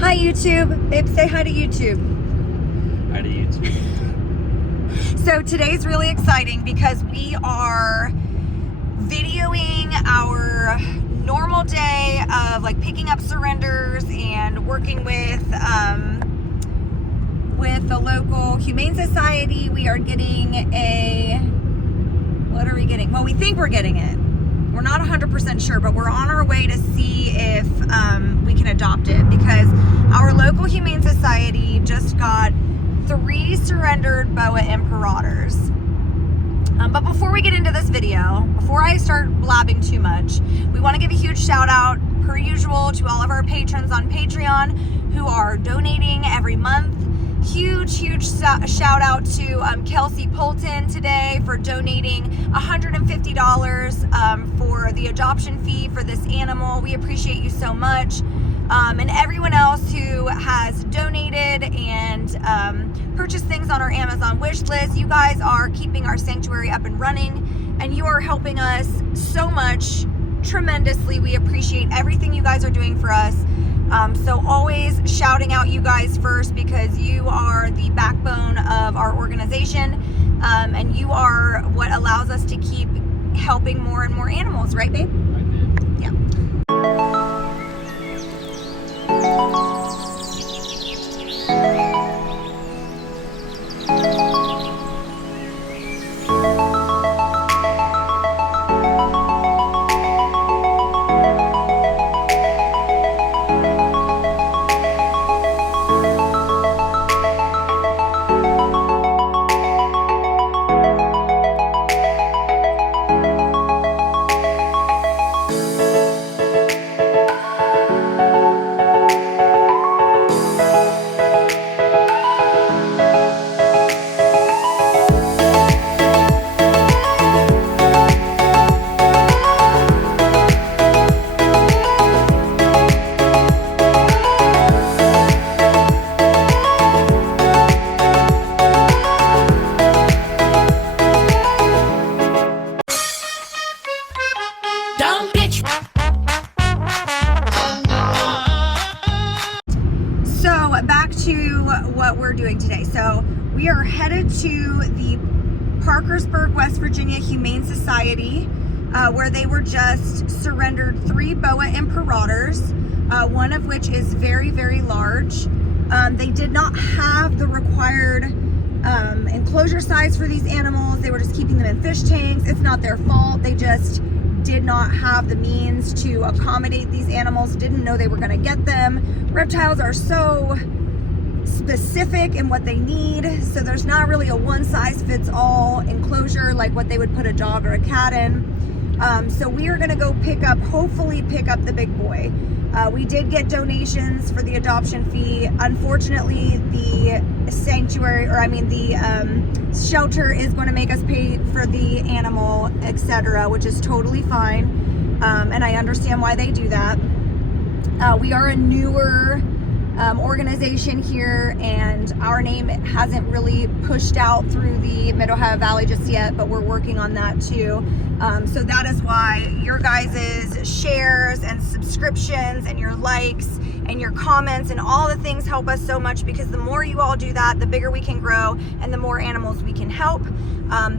Hi YouTube. Babe, say hi to YouTube. Hi to YouTube. So today's really exciting because we are videoing our normal day of like picking up surrenders and working with the local Humane Society. We are getting what are we getting? Well, we think we're getting it. We're not 100% sure, but we're on our way to see if we can adopt it, because our local Humane Society just got 3 surrendered boa imperators. But before we get into this video, before I start blabbing too much, we want to give a huge shout out, per usual, to all of our patrons on Patreon who are donating every month. Huge shout out to Kelsey Polton today for donating $150 for the adoption fee for this animal. We appreciate you so much. And everyone else who has donated and purchased things on our Amazon wish list. You guys are keeping our sanctuary up and running, and you are helping us so much, tremendously. We appreciate everything you guys are doing for us. So always shouting out you guys first, because you are the backbone of our organization, and you are what allows us to keep helping more and more animals, right babe? I did. Yeah. So back to what we're doing today. So we are headed to the Parkersburg, West Virginia Humane Society, where they were just surrendered 3 boa imperators, one of which is very, very large. They did not have the required enclosure size for these animals. They were just keeping them in fish tanks. It's not their fault. They just did not have the means to accommodate these animals, didn't know they were going to get them. Reptiles are so specific in what they need, so there's not really a one-size-fits-all enclosure like what they would put a dog or a cat in. So we are going to go hopefully pick up the big boy. We did get donations for the adoption fee. Unfortunately, the sanctuary, the shelter is going to make us pay for the animal, etc., which is totally fine. And I understand why they do that. We are a newer organization here, and our name hasn't really pushed out through the Mid-Ohio Valley just yet, but we're working on that too. So that is why your guys' shares and subscriptions and your likes and your comments and all the things help us so much, because the more you all do that, the bigger we can grow and the more animals we can help.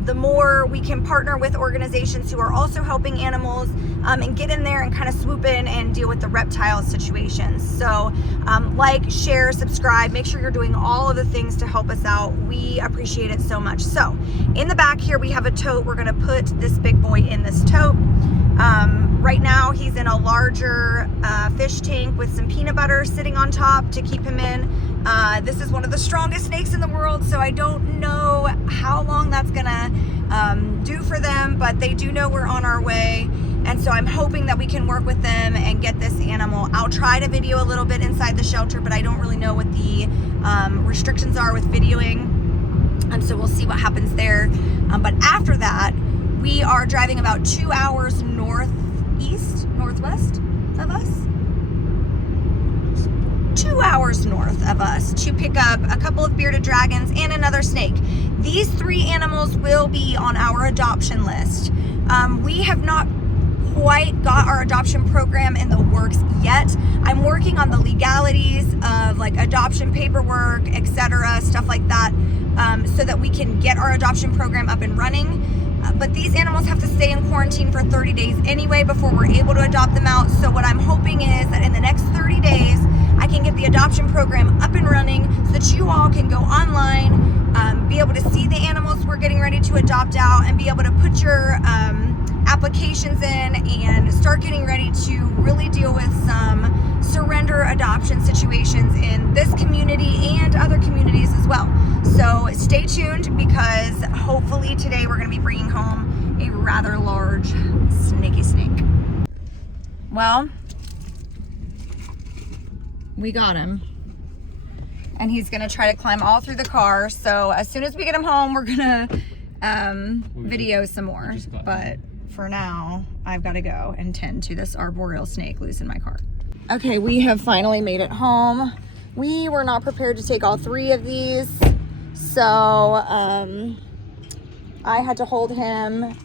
The more we can partner with organizations who are also helping animals, and get in there and kind of swoop in and deal with the reptile situations. So like, share, subscribe, make sure you're doing all of the things to help us out. We appreciate it so much. So in the back here we have a tote. We're going to put this big boy in this tote. Right now he's in a larger fish tank with some peanut butter sitting on top to keep him in. This is one of the strongest snakes in the world, so I don't know how long that's gonna do for them, but they do know we're on our way, and so I'm hoping that we can work with them and get this animal. I'll try to video a little bit inside the shelter, but I don't really know what the restrictions are with videoing, and so we'll see what happens there. But after that, we are driving about 2 hours northwest of us. 2 hours north of us to pick up a couple of bearded dragons and another snake. These 3 animals will be on our adoption list. We have not quite got our adoption program in the works yet. I'm working on the legalities of like adoption paperwork, etc., stuff like that, so that we can get our adoption program up and running. But these animals have to stay in quarantine for 30 days anyway before we're able to adopt them out. So what I'm hoping is that in the next 30 days, I can get the adoption program up and running so that you all can go online, be able to see the animals we're getting ready to adopt out, and be able to put your applications in and start getting ready to really deal with some surrender adoption situations in this community and other communities as well. So stay tuned, because hopefully today we're going to be bringing home a rather large snaky snake. Well, we got him, and he's going to try to climb all through the car. So as soon as we get him home, we're going to video some more. But for now, I've got to go and tend to this arboreal snake loose in my car. Okay, we have finally made it home. We were not prepared to take all 3 of these, so I had to hold him.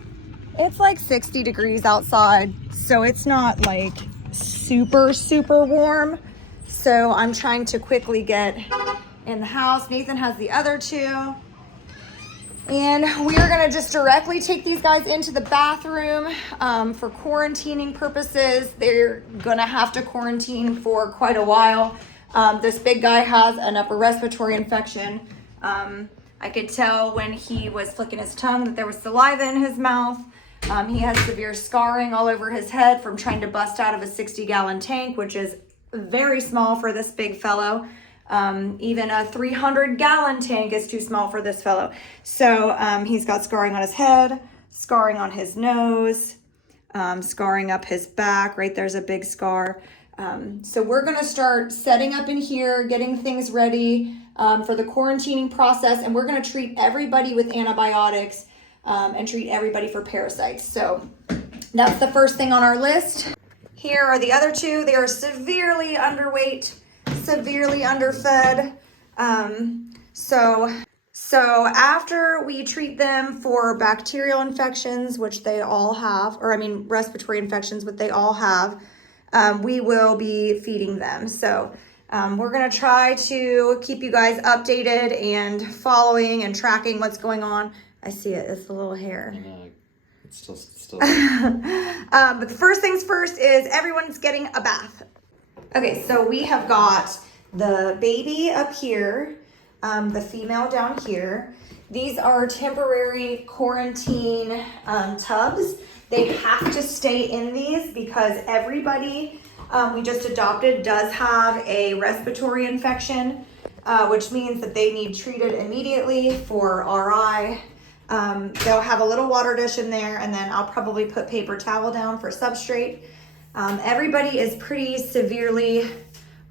It's like 60 degrees outside, so it's not like super warm. So I'm trying to quickly get in the house. Nathan has the other 2. And we are gonna just directly take these guys into the bathroom for quarantining purposes. They're gonna have to quarantine for quite a while. This big guy has an upper respiratory infection. I could tell when he was flicking his tongue that there was saliva in his mouth. He has severe scarring all over his head from trying to bust out of a 60-gallon tank, which is very small for this big fellow. Even a 300-gallon tank is too small for this fellow. So he's got scarring on his head, scarring on his nose, scarring up his back. Right there's a big scar. So we're gonna start setting up in here, getting things ready for the quarantining process, and we're gonna treat everybody with antibiotics and treat everybody for parasites. So that's the first thing on our list. Here are the other 2. They are severely underweight, severely underfed. So after we treat them for bacterial infections, which they all have, or I mean respiratory infections, which they all have, we will be feeding them. So we're gonna try to keep you guys updated and following and tracking what's going on. I see it, it's the little hair. It's still. But the first things first is everyone's getting a bath. Okay, so we have got the baby up here, the female down here. These are temporary quarantine tubs. They have to stay in these because everybody we just adopted does have a respiratory infection, which means that they need treated immediately for RI. They'll have a little water dish in there, and then I'll probably put paper towel down for substrate. Everybody is pretty severely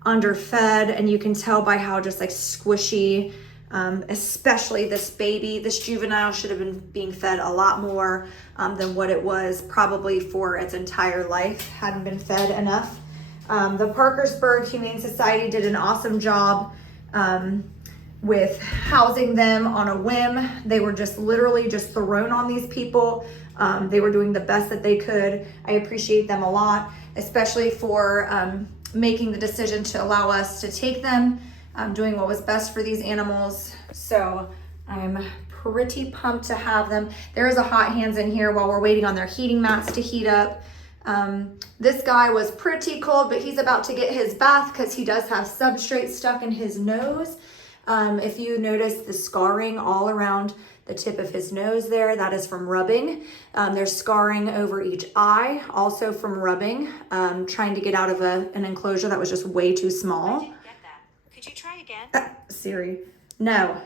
underfed, and you can tell by how just like squishy, especially this baby. This juvenile should have been being fed a lot more than what it was probably for its entire life, hadn't been fed enough. The Parkersburg Humane Society did an awesome job with housing them on a whim. They were just literally just thrown on these people. They were doing the best that they could. I appreciate them a lot, especially for making the decision to allow us to take them, doing what was best for these animals. So I'm pretty pumped to have them. There is a hot hands in here while we're waiting on their heating mats to heat up. This guy was pretty cold, but he's about to get his bath because he does have substrate stuck in his nose. If you notice the scarring all around the tip of his nose there, that is from rubbing. There's scarring over each eye, also from rubbing, trying to get out of an enclosure that was just way too small. I didn't get that. Could you try again? Siri, no.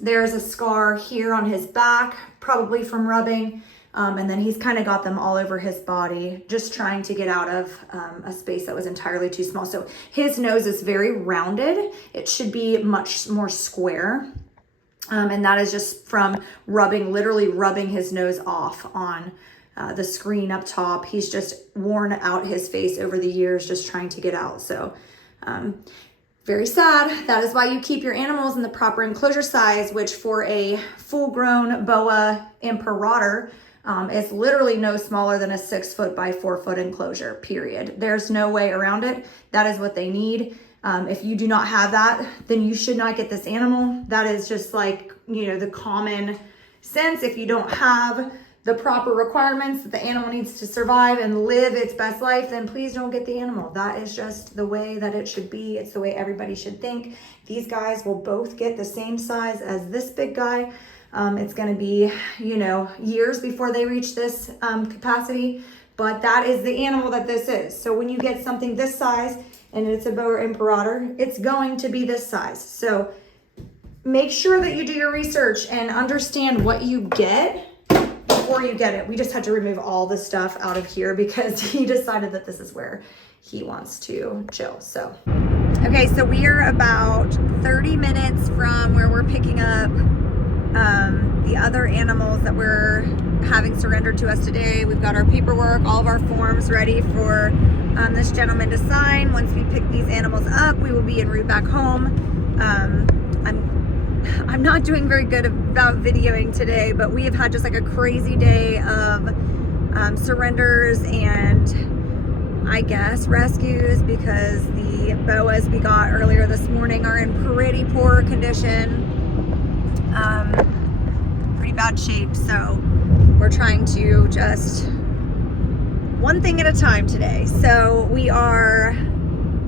There's a scar here on his back, probably from rubbing. And then he's kind of got them all over his body, just trying to get out of a space that was entirely too small. So his nose is very rounded. It should be much more square. And that is just from rubbing, literally rubbing his nose off on the screen up top. He's just worn out his face over the years, just trying to get out. So very sad. That is why you keep your animals in the proper enclosure size, which for a full-grown boa imperator, It's literally no smaller than a 6 foot by 4 foot enclosure, period. There's no way around it. That is what they need. If you do not have that, then you should not get this animal. That is just like, you know, the common sense. If you don't have the proper requirements that the animal needs to survive and live its best life, then please don't get the animal. That is just the way that it should be. It's the way everybody should think. These guys will both get the same size as this big guy. It's going to be, you know, years before they reach this capacity, but that is the animal that this is. So when you get something this size and it's a Boer Imperator, it's going to be this size. So make sure that you do your research and understand what you get before you get it. We just had to remove all the stuff out of here because he decided that this is where he wants to chill. So, okay, so we are about 30 minutes from where we're picking up the other animals that we're having surrendered to us today. We've got our paperwork, all of our forms ready for this gentleman to sign. Once we pick these animals up, we will be en route back home. I'm not doing very good about videoing today, but we have had just like a crazy day of surrenders and I guess rescues, because the boas we got earlier this morning are in pretty poor condition, pretty bad shape. So we're trying to just one thing at a time today. So we are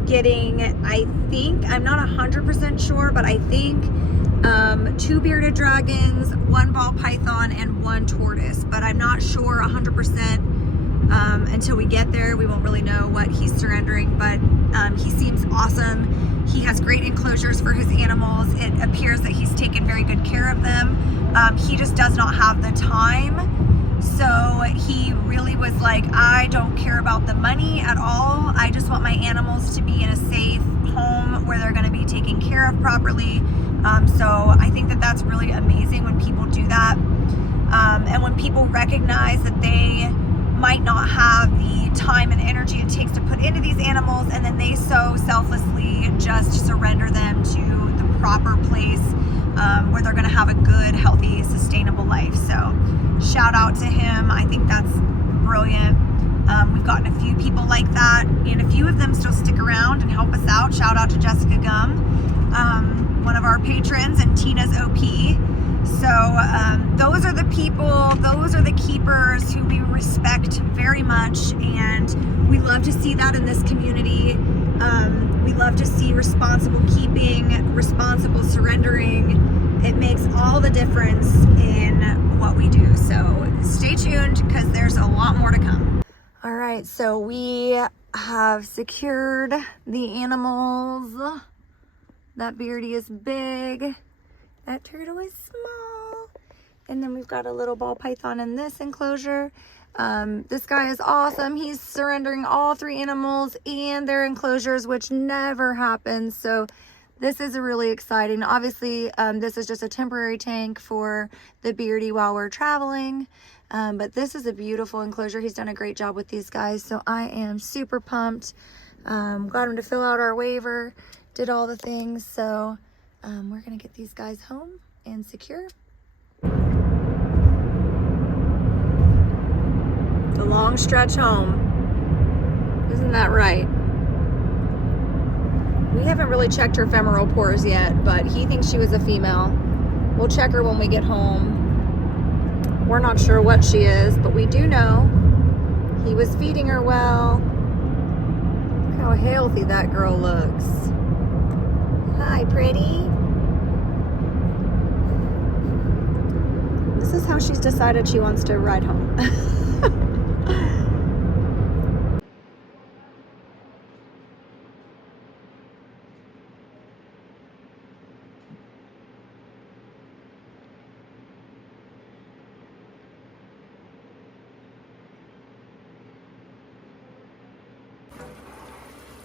getting, I think, I'm not 100% sure, but I think 2 bearded dragons, 1 ball python, and 1 tortoise, but I'm not sure 100%. Until we get there, we won't really know what he's surrendering, but he seems awesome. He has great enclosures for his animals. It appears that he's taken very good care of them. He just does not have the time. So he really was like, I don't care about the money at all. I just want my animals to be in a safe home where they're going to be taken care of properly. So I think that that's really amazing when people do that. And when people recognize that they might not have the time and energy it takes to put into these animals, and then they so selflessly just surrender them to the proper place where they're going to have a good, healthy, sustainable life. So shout out to him. I think that's brilliant. We've gotten a few people like that, and a few of them still stick around and help us out. Shout out to Jessica Gum, one of our patrons, and Tina's OP. So those are the people, those are the keepers who we respect very much, and we love to see that in this community. We love to see responsible keeping, responsible surrendering. It makes all the difference in what we do. So stay tuned, because there's a lot more to come. All right, so we have secured the animals. That beardy is big. That turtle is small. And then we've got a little ball python in this enclosure. This guy is awesome. He's surrendering all 3 animals and their enclosures, which never happens. So this is really exciting. Obviously, this is just a temporary tank for the beardy while we're traveling. But this is a beautiful enclosure. He's done a great job with these guys. So I am super pumped. Got him to fill out our waiver, did all the things. So we're gonna get these guys home and secure. The long stretch home. Isn't that right? We haven't really checked her femoral pores yet, but he thinks she was a female. We'll check her when we get home. We're not sure what she is, but we do know he was feeding her well. Look how healthy that girl looks. Hi, pretty. This is how she's decided she wants to ride home.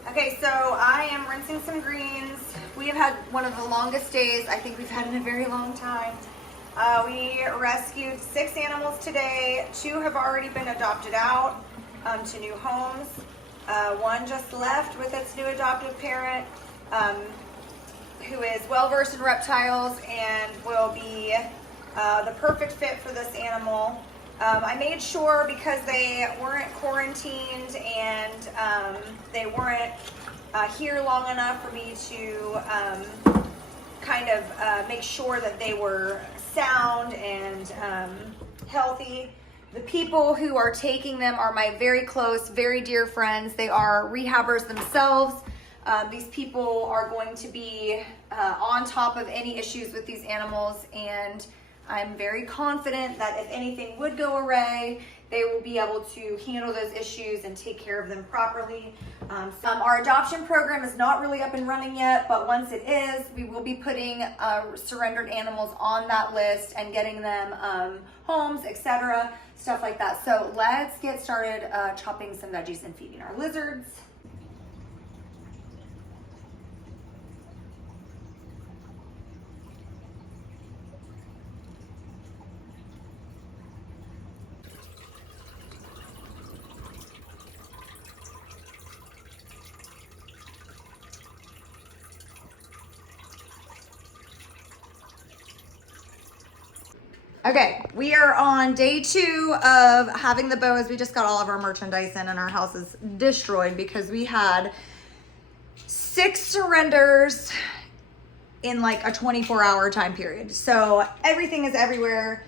Okay, so I am rinsing some greens. We have had one of the longest days I think we've had in a very long time. We rescued 6 animals today. 2 have already been adopted out to new homes. 1 just left with its new adoptive parent, who is well versed in reptiles and will be the perfect fit for this animal. I made sure because they weren't quarantined and they weren't here long enough for me to kind of make sure that they were sound and healthy. The people who are taking them are my very close, very dear friends. They are rehabbers themselves. These people are going to be on top of any issues with these animals, and I'm very confident that if anything would go awry, they will be able to handle those issues and take care of them properly. Our adoption program is not really up and running yet, but once it is, we will be putting surrendered animals on that list and getting them homes, etc., stuff like that. So let's get started chopping some veggies and feeding our lizards. Okay, we are on day 2 of having the boas. We just got all of our merchandise in and our house is destroyed because we had 6 surrenders in like a 24-hour time period. So everything is everywhere,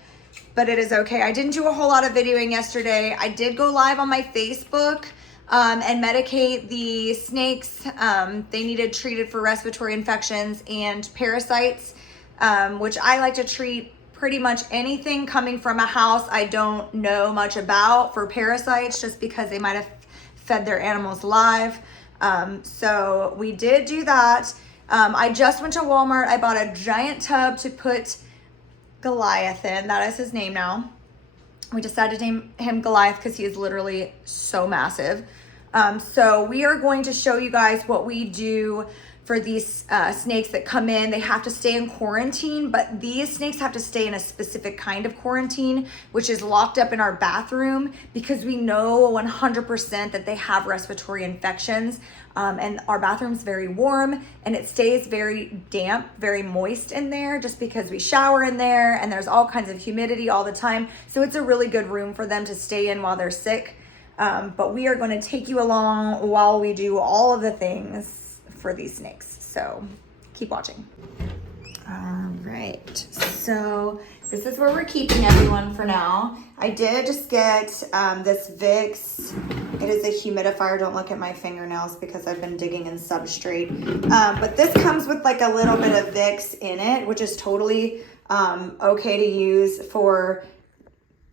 but it is okay. I didn't do a whole lot of videoing yesterday. I did go live on my Facebook and medicate the snakes. They needed treated for respiratory infections and parasites, which I like to treat pretty much anything coming from a house I don't know much about for parasites, just because they might have fed their animals live. So we did do that. I just went to Walmart. I bought a giant tub to put Goliath in. That is his name now. We decided to name him Goliath because he is literally so massive. So we are going to show you guys what we do for these snakes that come in. They have to stay in quarantine, but these snakes have to stay in a specific kind of quarantine, which is locked up in our bathroom, because we know 100% that they have respiratory infections. And our bathroom's very warm and it stays very damp, very moist in there, just because we shower in there and there's all kinds of humidity all the time. So it's a really good room for them to stay in while they're sick. But we are going to take you along while we do all of the things for these snakes. So keep watching. All right, so this is where we're keeping everyone for now. I did just get this Vicks. It is a humidifier. Don't look at my fingernails because I've been digging in substrate. But this comes with like a little bit of Vicks in it, which is totally okay to use for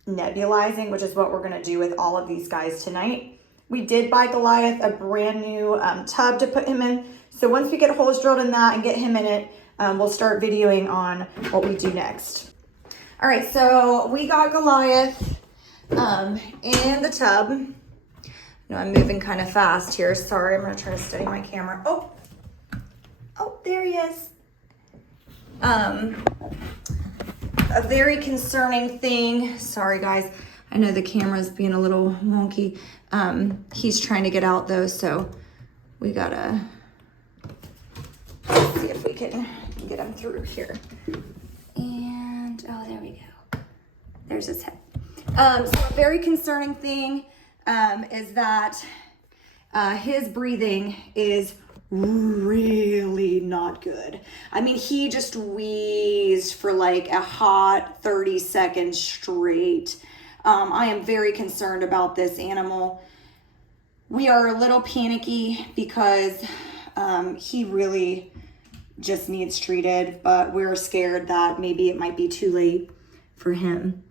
nebulizing, which is what we're gonna do with all of these guys tonight. We did buy Goliath a brand new tub to put him in. So once we get holes drilled in that and get him in it, we'll start videoing on what we do next. All right, so we got Goliath in the tub. No, I'm moving kind of fast here. Sorry, I'm gonna try to steady my camera. Oh, there he is. A very concerning thing. Sorry, guys. I know the camera's being a little wonky. He's trying to get out though, so we gotta see if we can get him through here. And, oh, there we go. There's his head. So a very concerning thing is that his breathing is really not good. I mean, he just wheezed for like a hot 30 seconds straight. I am very concerned about this animal. We are a little panicky because he really just needs treated, but we're scared that maybe it might be too late for him.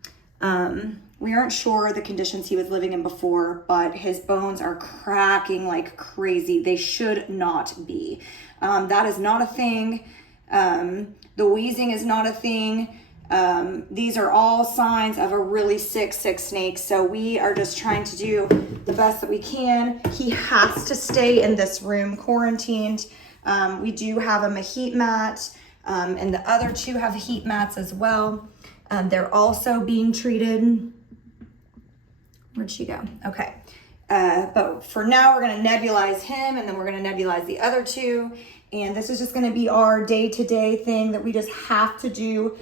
We aren't sure the conditions he was living in before, but his bones are cracking like crazy. They should not be. That is not a thing. The wheezing is not a thing. These are all signs of a really sick snake. So we are just trying to do the best that we can. He has to stay in this room quarantined. We do have him a heat mat, and the other 2 have heat mats as well. They're also being treated. Where'd she go? Okay. But for now, we're going to nebulize him, and then we're going to nebulize the other 2. And this is just going to be our day-to-day thing that we just have to do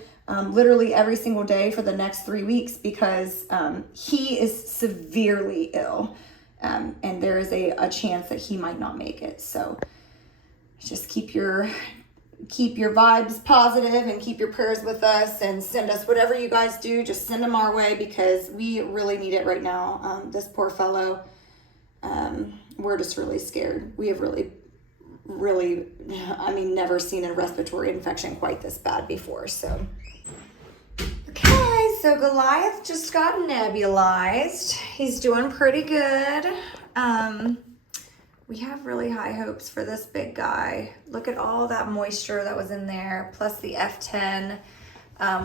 literally every single day for the next 3 weeks because he is severely ill. And there is a chance that he might not make it. So just keep your vibes positive and keep your prayers with us, and send us whatever you guys do. Just send them our way because we really need it right now. This poor fellow, we're just really scared. We have really, never seen a respiratory infection quite this bad before. So, okay, so Goliath just got nebulized. He's doing pretty good. We have really high hopes for this big guy. Look at all that moisture that was in there, plus the F10,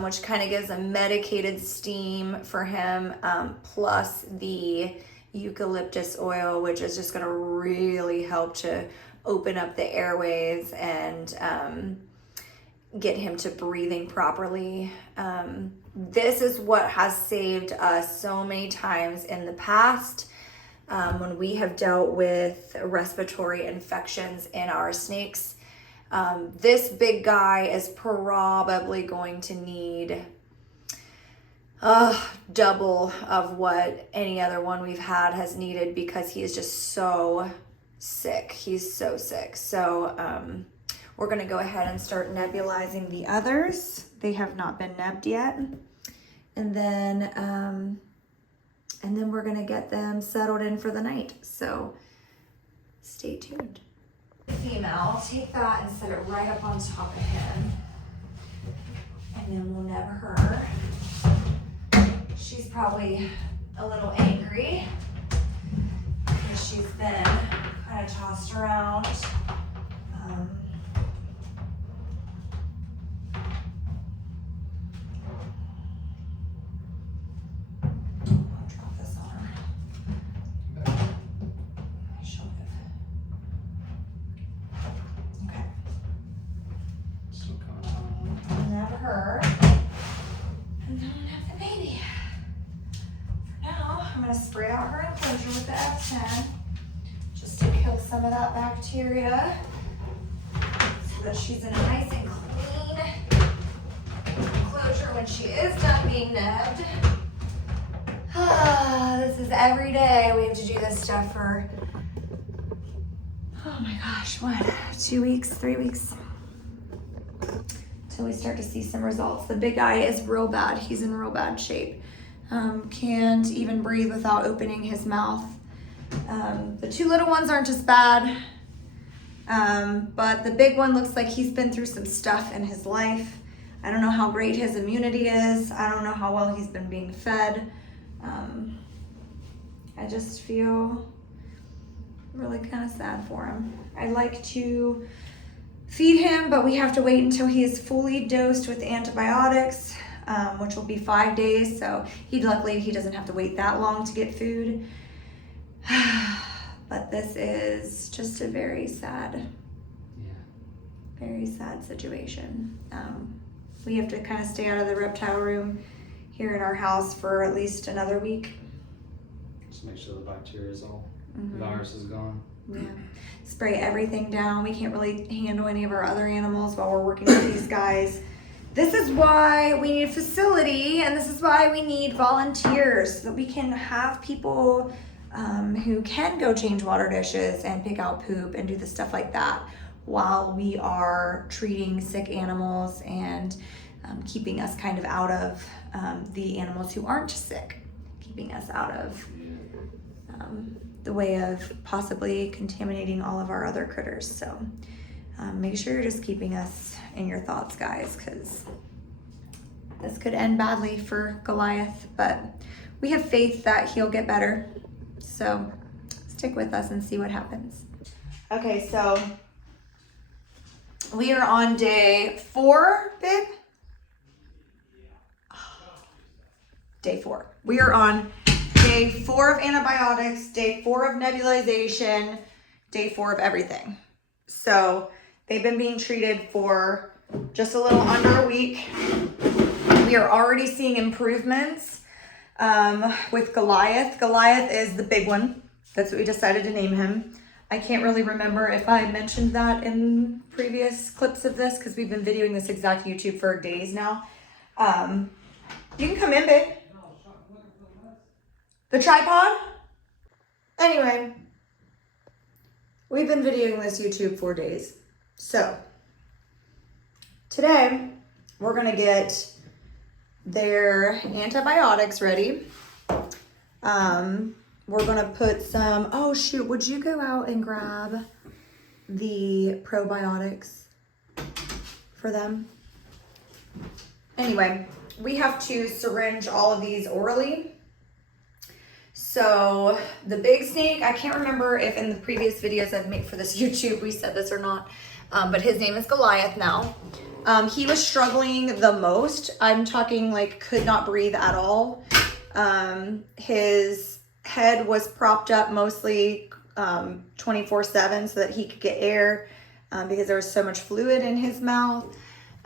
which kind of gives a medicated steam for him, plus the eucalyptus oil, which is just gonna really help to open up the airways and get him to breathing properly. This is what has saved us so many times in the past. When we have dealt with respiratory infections in our snakes. This big guy is probably going to need double of what any other one we've had has needed because he is just so sick. He's so sick. So we're going to go ahead and start nebulizing the others. They have not been nebbed yet. And then we're gonna get them settled in for the night. So stay tuned. Female, I'll take that and set it right up on top of him. And then we'll neb her. She's probably a little angry because she's been kind of tossed around. Her, and then we'll have the baby. For now, I'm going to spray out her enclosure with the F10 just to kill some of that bacteria so that she's in a nice and clean enclosure when she is done being nebbed. This is every day we have to do this stuff for, oh my gosh, what, 2 weeks, 3 weeks? Till we start to see some results. The big guy is real bad. He's in real bad shape. Can't even breathe without opening his mouth. The two little ones aren't as bad, but the big one looks like he's been through some stuff in his life. I don't know how great his immunity is. I don't know how well he's been being fed. I just feel really kind of sad for him. I'd like to feed him, but we have to wait until he is fully dosed with antibiotics, which will be 5 days. So luckily he doesn't have to wait that long to get food. But this is just a very sad situation. We have to kind of stay out of the reptile room here in our house for at least another week. Just make sure the bacteria is all, the virus is gone. Yeah. Spray everything down. We can't really handle any of our other animals while we're working with these guys. This is why we need a facility, and this is why we need volunteers, so that we can have people who can go change water dishes and pick out poop and do the stuff like that while we are treating sick animals and keeping us kind of out of the animals who aren't sick, keeping us out of the way of possibly contaminating all of our other critters. So make sure you're just keeping us in your thoughts, guys, because this could end badly for Goliath, but we have faith that he'll get better. So stick with us and see what happens. Okay, so we are on day 4, babe? Day 4. We are on day 4 of antibiotics, day 4 of nebulization, day 4 of everything. So they've been being treated for just a little under a week. We are already seeing improvements with Goliath. Goliath is the big one. That's what we decided to name him. I can't really remember if I mentioned that in previous clips of this because we've been videoing this exact YouTube for days now. You can come in, babe. The tripod? Anyway, we've been videoing this YouTube 4 days. So, today, we're gonna get their antibiotics ready. We're gonna put some, oh shoot, would you go out and grab the probiotics for them? Anyway, we have to syringe all of these orally. So the big snake, I can't remember if in the previous videos I've made for this YouTube we said this or not, but his name is Goliath now. He was struggling the most. I'm talking like could not breathe at all. His head was propped up mostly 24/7 so that he could get air because there was so much fluid in his mouth.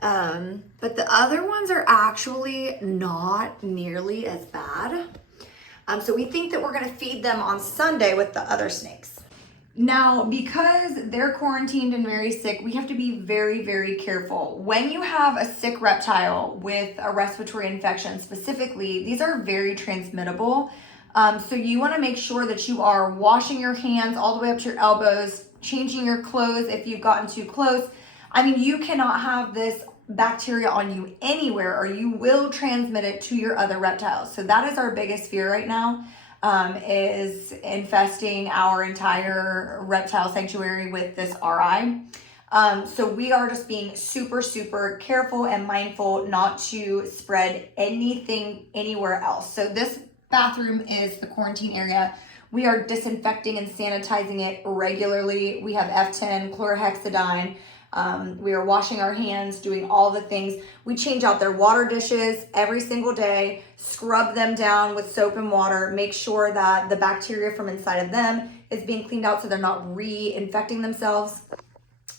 But the other ones are actually not nearly as bad. So we think that we're gonna feed them on Sunday with the other snakes. Now, because they're quarantined and very sick, we have to be very, very careful. When you have a sick reptile with a respiratory infection specifically, these are very transmittable. So you wanna make sure that you are washing your hands all the way up to your elbows, changing your clothes if you've gotten too close. I mean, you cannot have this bacteria on you anywhere or you will transmit it to your other reptiles. So that is our biggest fear right now, is infesting our entire reptile sanctuary with this RI. So we are just being super, super careful and mindful not to spread anything anywhere else. So this bathroom is the quarantine area. We are disinfecting and sanitizing it regularly. We have F10, chlorhexidine. We are washing our hands, doing all the things. We change out their water dishes every single day, scrub them down with soap and water, make sure that the bacteria from inside of them is being cleaned out so they're not reinfecting themselves.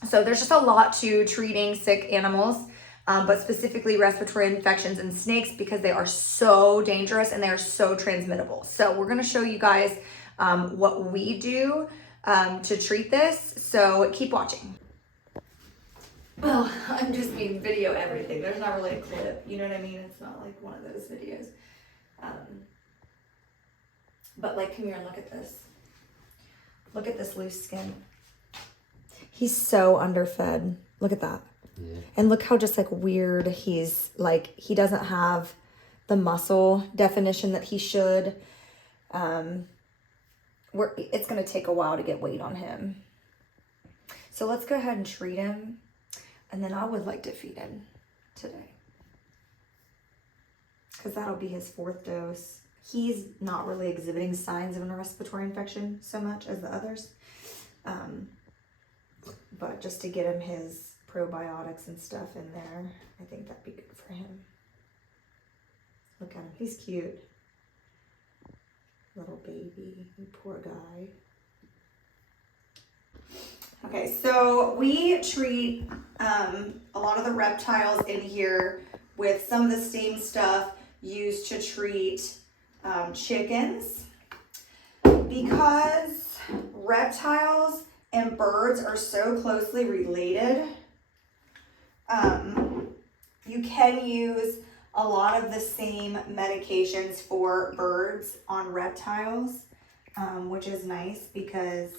So there's just a lot to treating sick animals, but specifically respiratory infections in snakes because they are so dangerous and they are so transmittable. So we're gonna show you guys what we do to treat this. So keep watching. Well, I'm just being video everything. There's not really a clip. You know what I mean? It's not like one of those videos. But like, come here and look at this. Look at this loose skin. He's so underfed. Look at that. Yeah. And look how just like weird he's like, he doesn't have the muscle definition that he should. It's going to take a while to get weight on him. So let's go ahead and treat him. And then I would like to feed him today, because that'll be his 4th dose. He's not really exhibiting signs of a respiratory infection so much as the others. But just to get him his probiotics and stuff in there, I think that'd be good for him. Look at him, he's cute. Little baby, you poor guy. Okay, so we treat a lot of the reptiles in here with some of the same stuff used to treat chickens. Because reptiles and birds are so closely related, you can use a lot of the same medications for birds on reptiles, which is nice because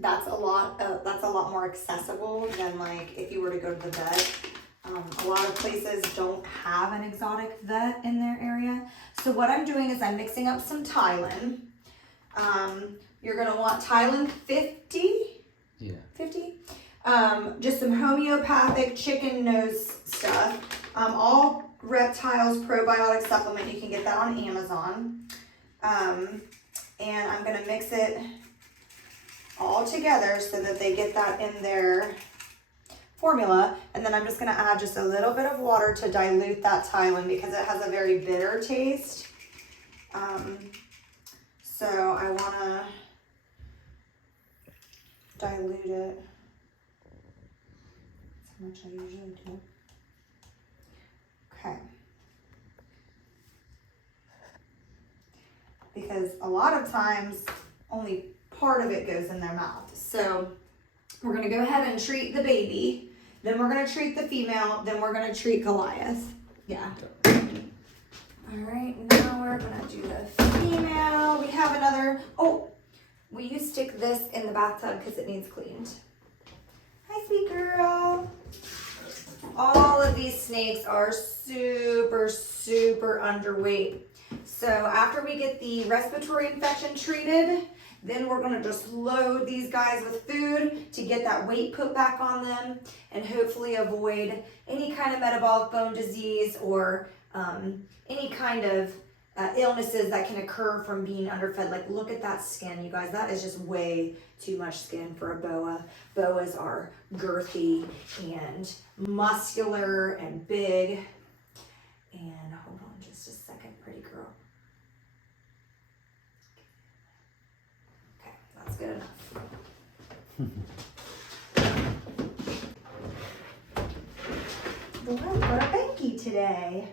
that's a lot more accessible than like if you were to go to the vet. A lot of places don't have an exotic vet in their area. So what I'm doing is I'm mixing up some Tylen. You're gonna want Tylen 50. Yeah. 50. Just some homeopathic chicken nose stuff. All reptiles probiotic supplement. You can get that on Amazon. And I'm gonna mix it all together so that they get that in their formula. And then I'm just gonna add just a little bit of water to dilute that Tylen because it has a very bitter taste. So I wanna dilute it. That's how much I usually do. Okay. Because a lot of times only part of it goes in their mouth. So we're gonna go ahead and treat the baby Then we're gonna treat the female, then we're gonna treat Goliath. Yeah. All right, now we're gonna do the female. We have another, oh, will you stick this in the bathtub because it needs cleaned? Hi, sweet girl. All of these snakes are super, super underweight. So after we get the respiratory infection treated, then we're gonna just load these guys with food to get that weight put back on them and hopefully avoid any kind of metabolic bone disease or any kind of illnesses that can occur from being underfed. Like, look at that skin, you guys. That is just way too much skin for a boa. Boas are girthy and muscular and big. And hold on just a second, pretty girl. Okay, that's good enough. Little Blanky today.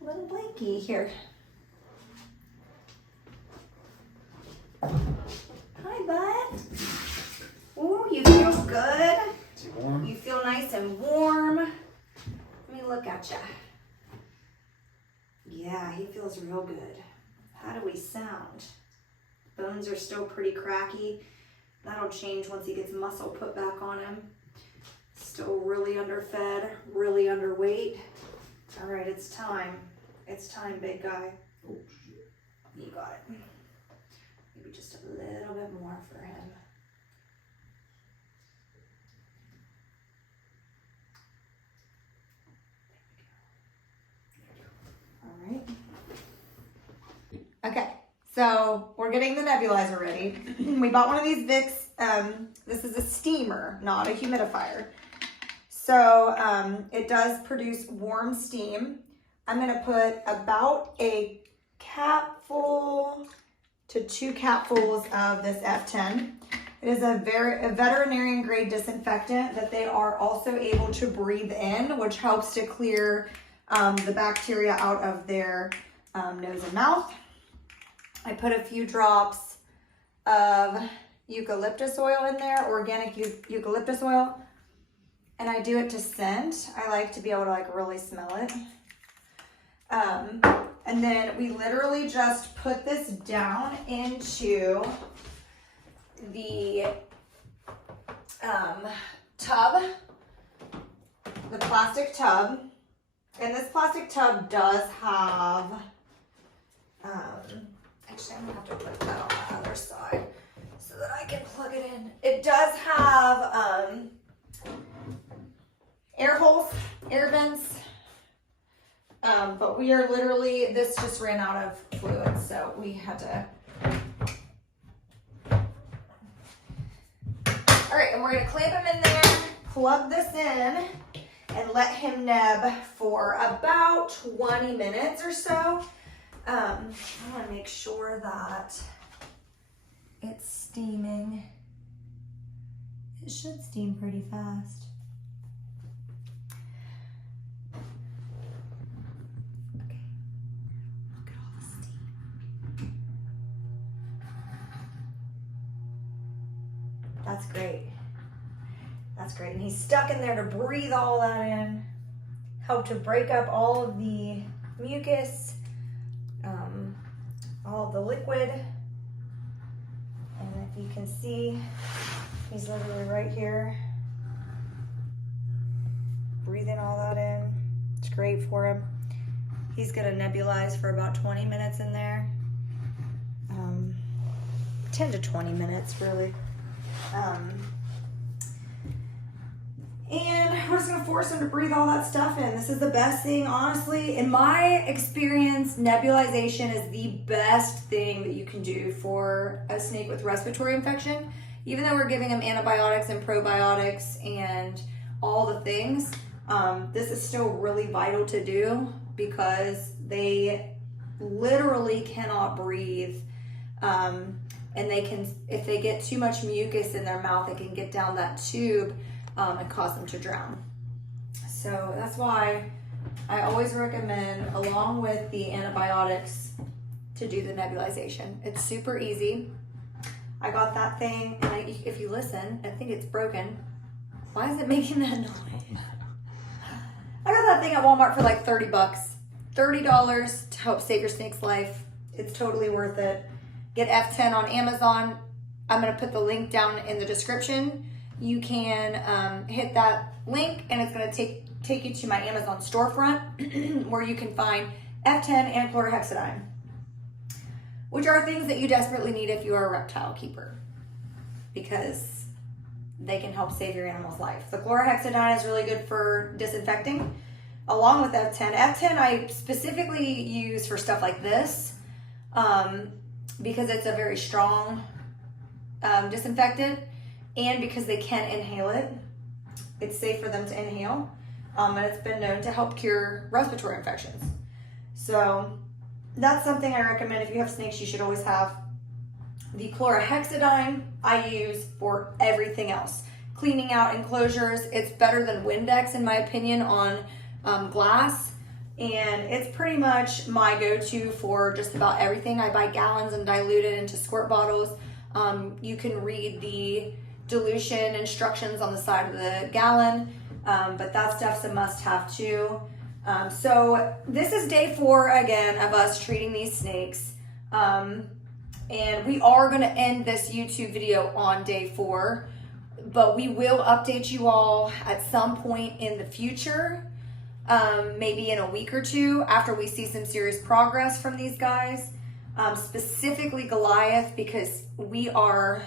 Little Blanky here. Hi, bud. Ooh, you feel good? Is it warm? You feel nice and warm. Let me look at ya. Yeah, he feels real good. How do we sound? Bones are still pretty cracky. That'll change once he gets muscle put back on him. Still really underfed, really underweight. All right, it's time. It's time, big guy. Oh, shit. You got it. Maybe just a little bit more for him. All right. Okay, so we're getting the nebulizer ready. We bought one of these Vicks. This is a steamer, not a humidifier. So it does produce warm steam. I'm gonna put about a capful to 2 capfuls of this F10. It is a veterinarian grade disinfectant that they are also able to breathe in, which helps to clear the bacteria out of their nose and mouth. I put a few drops of eucalyptus oil in there, organic eucalyptus oil, and I do it to scent. I like to be able to like really smell it. And then we literally just put this down into the tub, the plastic tub. And this plastic tub does have, actually I'm gonna have to put that on the other side so that I can plug it in. It does have air holes, air vents. But we are literally, this just ran out of fluid, so we had to. All right, and we're gonna clamp him in there, plug this in, and let him neb for about 20 minutes or so. I wanna make sure that it's steaming. It should steam pretty fast. That's great. That's great. And he's stuck in there to breathe all that in, help to break up all of the mucus, all of the liquid. And if you can see, he's literally right here, breathing all that in. It's great for him. He's gonna nebulize for about 20 minutes in there. 10 to 20 minutes, really. And we're just gonna force him to breathe all that stuff in. This is the best thing, honestly. In my experience, nebulization is the best thing that you can do for a snake with respiratory infection. Even though we're giving him antibiotics and probiotics and all the things, this is still really vital to do because they literally cannot breathe. And they can, if they get too much mucus in their mouth, it can get down that tube and cause them to drown. So that's why I always recommend, along with the antibiotics, to do the nebulization. It's super easy. I got that thing, and if you listen, I think it's broken. Why is it making that noise? I got that thing at Walmart for like $30. $30 to help save your snake's life. It's totally worth it. Get F10 on Amazon. I'm going to put the link down in the description. You can hit that link and it's going to take you to my Amazon storefront where you can find F10 and chlorhexidine, which are things that you desperately need if you are a reptile keeper because they can help save your animal's life. The chlorhexidine is really good for disinfecting along with F10. F10 I specifically use for stuff like this because it's a very strong disinfectant and because they can inhale it. It's safe for them to inhale and it's been known to help cure respiratory infections. So that's something I recommend. If you have snakes, you should always have. The chlorhexidine I use for everything else. Cleaning out enclosures. It's better than Windex in my opinion on glass. And it's pretty much my go-to for just about everything. I buy gallons and dilute it into squirt bottles. You can read the dilution instructions on the side of the gallon, but that stuff's a must-have too. So this is day 4 again of us treating these snakes. And we are going to end this YouTube video on day 4, but we will update you all at some point in the future, maybe in a week or 2 after we see some serious progress from these guys, specifically Goliath, because we are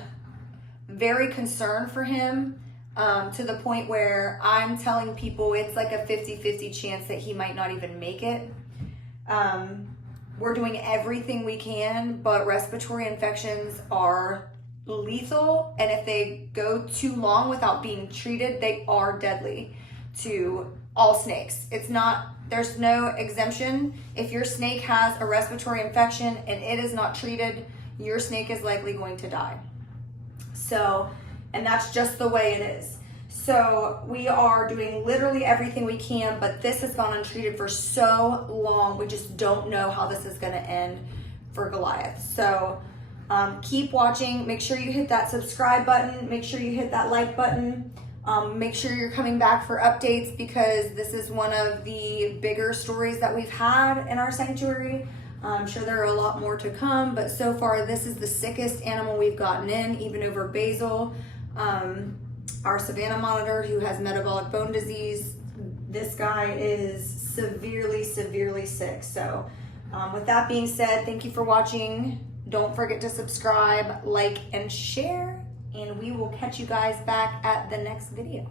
very concerned for him, to the point where I'm telling people it's like a 50-50 chance that he might not even make it. We're doing everything we can, but respiratory infections are lethal, and if they go too long without being treated, they are deadly to all snakes. There's no exemption. If your snake has a respiratory infection and it is not treated, your snake is likely going to die. So, and that's just the way it is. So we are doing literally everything we can, but this has gone untreated for so long. We just don't know how this is going to end for Goliath. So keep watching. Make sure you hit that subscribe button. Make sure you hit that like button. Make sure you're coming back for updates because this is one of the bigger stories that we've had in our sanctuary. I'm sure there are a lot more to come, but so far this is the sickest animal we've gotten in, even over Basil. Our Savannah monitor who has metabolic bone disease, this guy is severely sick. So with that being said, thank you for watching. Don't forget to subscribe, like, and share, and we will catch you guys back at the next video.